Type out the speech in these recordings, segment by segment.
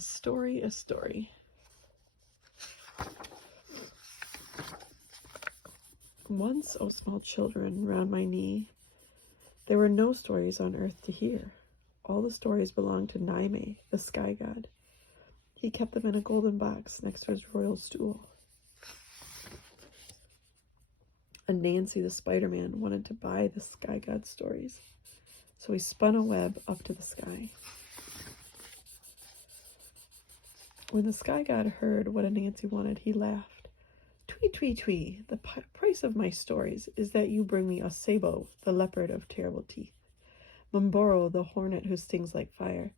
story, a story. Once, O small children, round my knee, there were no stories on earth to hear. All the stories belonged to Naime, the sky god. He kept them in a golden box next to his royal stool. And Nancy the Spider-Man wanted to buy the sky god's stories, so he spun a web up to the sky. When the sky god heard what Anansi wanted, he laughed. Twee, twee, twee, the price of my stories is that you bring me Osebo, the leopard of terrible teeth, Mumboro, the hornet who stings like fire,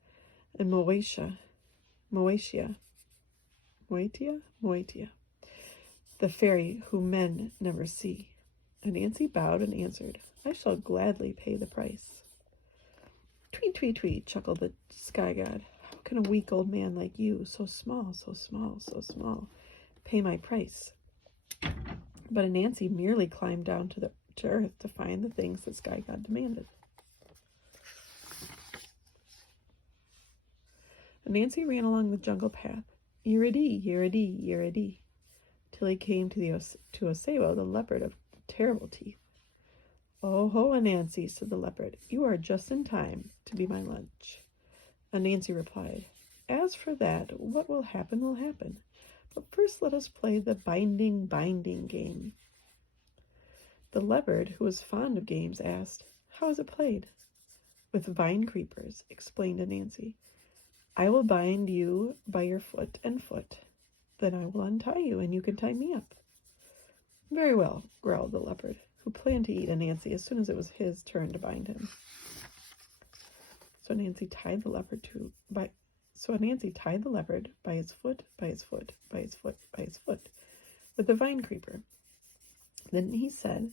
and Moetia, the fairy whom men never see. Anansi bowed and answered, I shall gladly pay the price. Tweet, tweet, tweet, chuckled the sky god. How can a weak old man like you, so small, pay my price? But Anansi merely climbed down to earth to find the things the sky god demanded. Anansi ran along the jungle path, yiridi, yiridi, yiridi, till he came to Osebo, the leopard of terrible teeth. Oh ho, Anansi, said the leopard, you are just in time to be my lunch. Anansi replied, as for that, what will happen will happen. But first let us play the binding game. The leopard, who was fond of games, asked, how is it played? With vine creepers, explained Anansi. I will bind you by your foot and foot. Then I will untie you, and you can tie me up. Very well, growled the leopard, who planned to eat Anansi as soon as it was his turn to bind him. So Anansi tied the leopard by his foot, with the vine creeper. Then he said,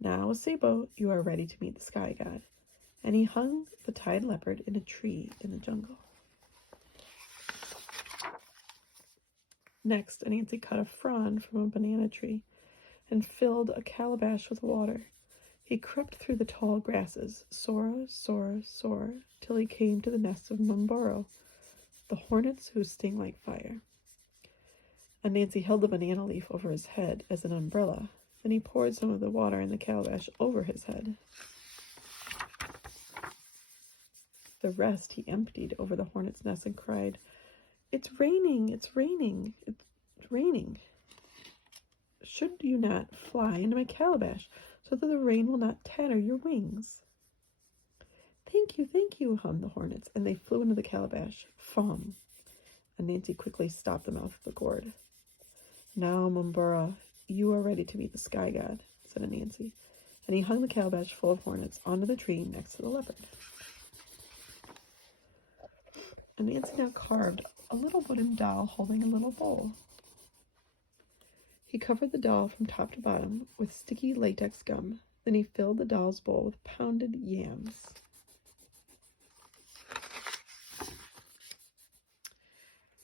now, Osebo, you are ready to meet the sky god. And he hung the tied leopard in a tree in the jungle. Next, Anansi cut a frond from a banana tree and filled a calabash with water. He crept through the tall grasses, Sora, till he came to the nests of Mumboro, the hornets who sting like fire. Anansi held the banana leaf over his head as an umbrella. Then he poured some of the water in the calabash over his head. The rest he emptied over the hornet's nest and cried, it's raining, it's raining, it's raining. Should you not fly into my calabash so that the rain will not tatter your wings? Thank you, hummed the hornets, and they flew into the calabash. Fum! Anansi quickly stopped the mouth of the gourd. Now, Mumbura, you are ready to meet the sky god, said Anansi, and he hung the calabash full of hornets onto the tree next to the leopard. Anansi now carved a little wooden doll holding a little bowl. He covered the doll from top to bottom with sticky latex gum. Then he filled the doll's bowl with pounded yams.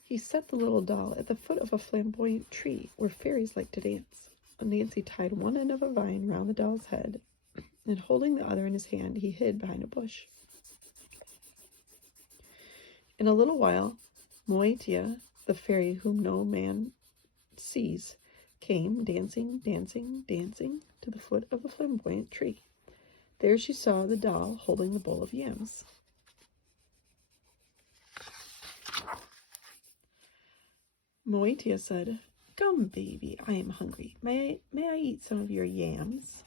He set the little doll at the foot of a flamboyant tree where fairies like to dance. Anansi tied one end of a vine round the doll's head, and holding the other in his hand, he hid behind a bush. In a little while, Moetia, the fairy whom no man sees, came dancing to the foot of the flamboyant tree. There she saw the doll holding the bowl of yams. Moetia said, come, baby, I am hungry. May I eat some of your yams?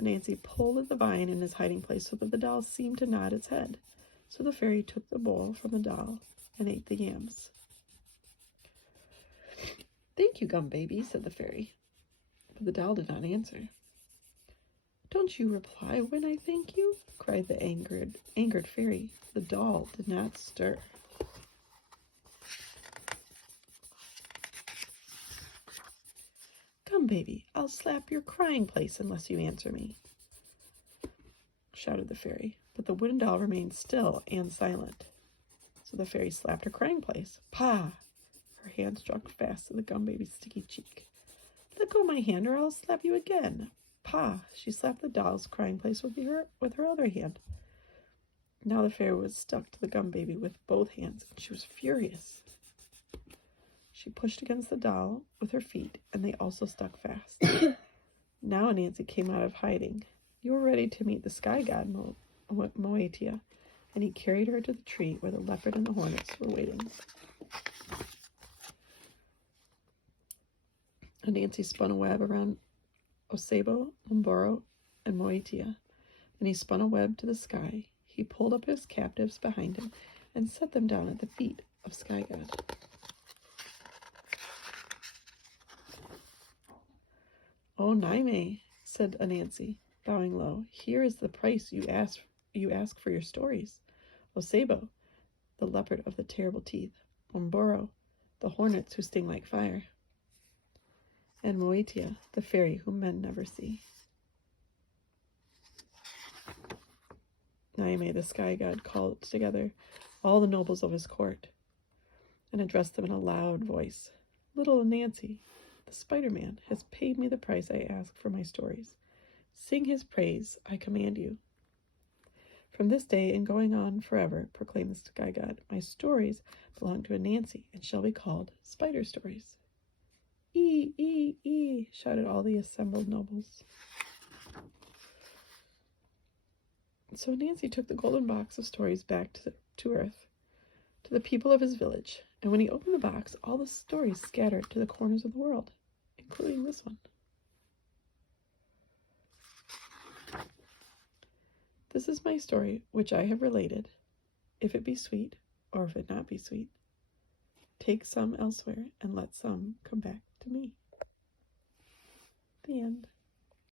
Anansi pulled at the vine in his hiding place so that the doll seemed to nod its head. So the fairy took the bowl from the doll and ate the yams. Thank you, Gum Baby, said the fairy. But the doll did not answer. Don't you reply when I thank you? Cried the angered fairy. The doll did not stir. Come, baby, I'll slap your crying place unless you answer me, shouted the fairy. But the wooden doll remained still and silent. So the fairy slapped her crying place. Pah! Her hand struck fast to the Gum Baby's sticky cheek. Let go my hand or I'll slap you again. Pah! She slapped the doll's crying place with her other hand. Now the fairy was stuck to the gum baby with both hands, and she was furious. She pushed against the doll with her feet, and they also stuck fast. Now Anansi came out of hiding. You were ready to meet the sky god, Moetia, and he carried her to the tree where the leopard and the hornets were waiting. Anansi spun a web around Osebo, Umboro, and Moetia, and he spun a web to the sky. He pulled up his captives behind him and set them down at the feet of Sky God. "Oh, Naime," said Anansi, bowing low, "here is the price you ask for your stories. Osebo, the leopard of the terrible teeth. Umboro, the hornets who sting like fire. And Moetia, the fairy whom men never see." Naime, the sky god, called together all the nobles of his court and addressed them in a loud voice. "Little Anansi, the Spider-Man, has paid me the price I asked for my stories. Sing his praise, I command you. From this day and going on forever, proclaimed the sky god, my stories belong to Anansi and shall be called Spider Stories." "Ee!" shouted all the assembled nobles. So Anansi took the golden box of stories back to Earth, to the people of his village, and when he opened the box, all the stories scattered to the corners of the world, including this one. This is my story, which I have related. If it be sweet, or if it not be sweet, take some elsewhere, and let some come back to me. The end.